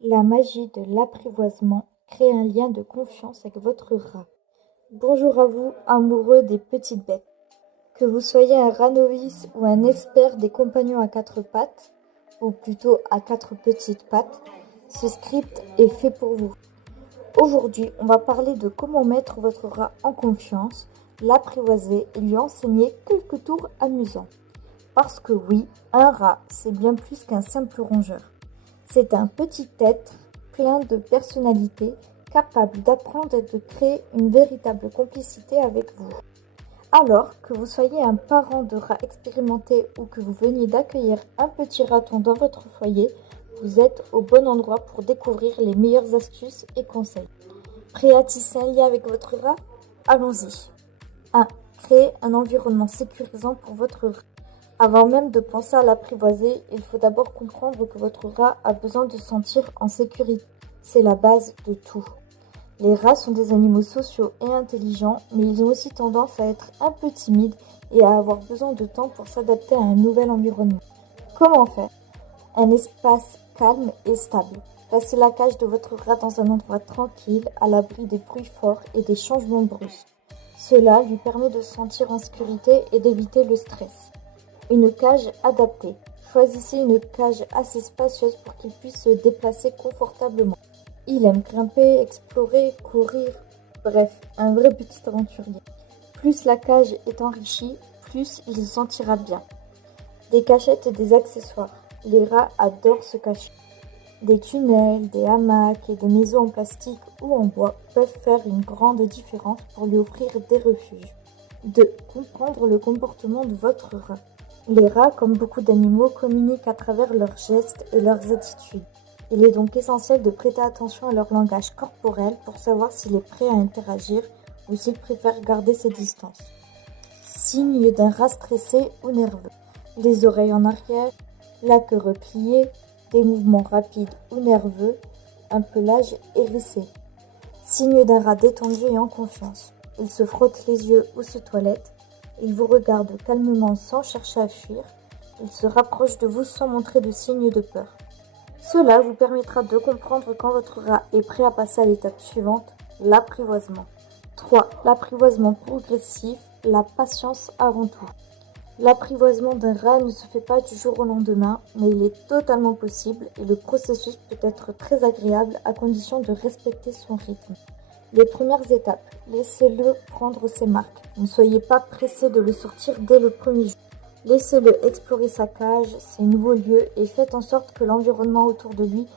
La magie de l'apprivoisement crée un lien de confiance avec votre rat. Bonjour à vous, amoureux des petites bêtes. Que vous soyez un rat novice ou un expert des compagnons à quatre pattes, ou plutôt à quatre petites pattes, ce script est fait pour vous. Aujourd'hui, on va parler de comment mettre votre rat en confiance, l'apprivoiser et lui enseigner quelques tours amusants. Parce que oui, un rat, c'est bien plus qu'un simple rongeur. C'est un petit être plein de personnalité, capable d'apprendre et de créer une véritable complicité avec vous. Alors que vous soyez un parent de rat expérimenté ou que vous veniez d'accueillir un petit raton dans votre foyer, vous êtes au bon endroit pour découvrir les meilleures astuces et conseils. Prêt à tisser un lien avec votre rat? Allons-y. 1. Créez un environnement sécurisant pour votre rat. Avant même de penser à l'apprivoiser, il faut d'abord comprendre que votre rat a besoin de se sentir en sécurité. C'est la base de tout. Les rats sont des animaux sociaux et intelligents, mais ils ont aussi tendance à être un peu timides et à avoir besoin de temps pour s'adapter à un nouvel environnement. Comment faire? Un espace calme et stable. Placez la cage de votre rat dans un endroit tranquille, à l'abri des bruits forts et des changements brusques. Cela lui permet de se sentir en sécurité et d'éviter le stress. Une cage adaptée. Choisissez une cage assez spacieuse pour qu'il puisse se déplacer confortablement. Il aime grimper, explorer, courir, bref, un vrai petit aventurier. Plus la cage est enrichie, plus il se sentira bien. Des cachettes et des accessoires. Les rats adorent se cacher. Des tunnels, des hamacs et des maisons en plastique ou en bois peuvent faire une grande différence pour lui offrir des refuges. 2. Comprendre le comportement de votre rat. Les rats, comme beaucoup d'animaux, communiquent à travers leurs gestes et leurs attitudes. Il est donc essentiel de prêter attention à leur langage corporel pour savoir s'il est prêt à interagir ou s'il préfère garder ses distances. Signe d'un rat stressé ou nerveux. Les oreilles en arrière, la queue repliée, des mouvements rapides ou nerveux, un pelage hérissé. Signe d'un rat détendu et en confiance. Il se frotte les yeux ou se toilette. Il vous regarde calmement sans chercher à fuir. Il se rapproche de vous sans montrer de signes de peur. Cela vous permettra de comprendre quand votre rat est prêt à passer à l'étape suivante, l'apprivoisement. 3. L'apprivoisement progressif, la patience avant tout. L'apprivoisement d'un rat ne se fait pas du jour au lendemain, mais il est totalement possible et le processus peut être très agréable à condition de respecter son rythme. Les premières étapes, laissez-le prendre ses marques. Ne soyez pas pressé de le sortir dès le premier jour. Laissez-le explorer sa cage, ses nouveaux lieux et faites en sorte que l'environnement autour de lui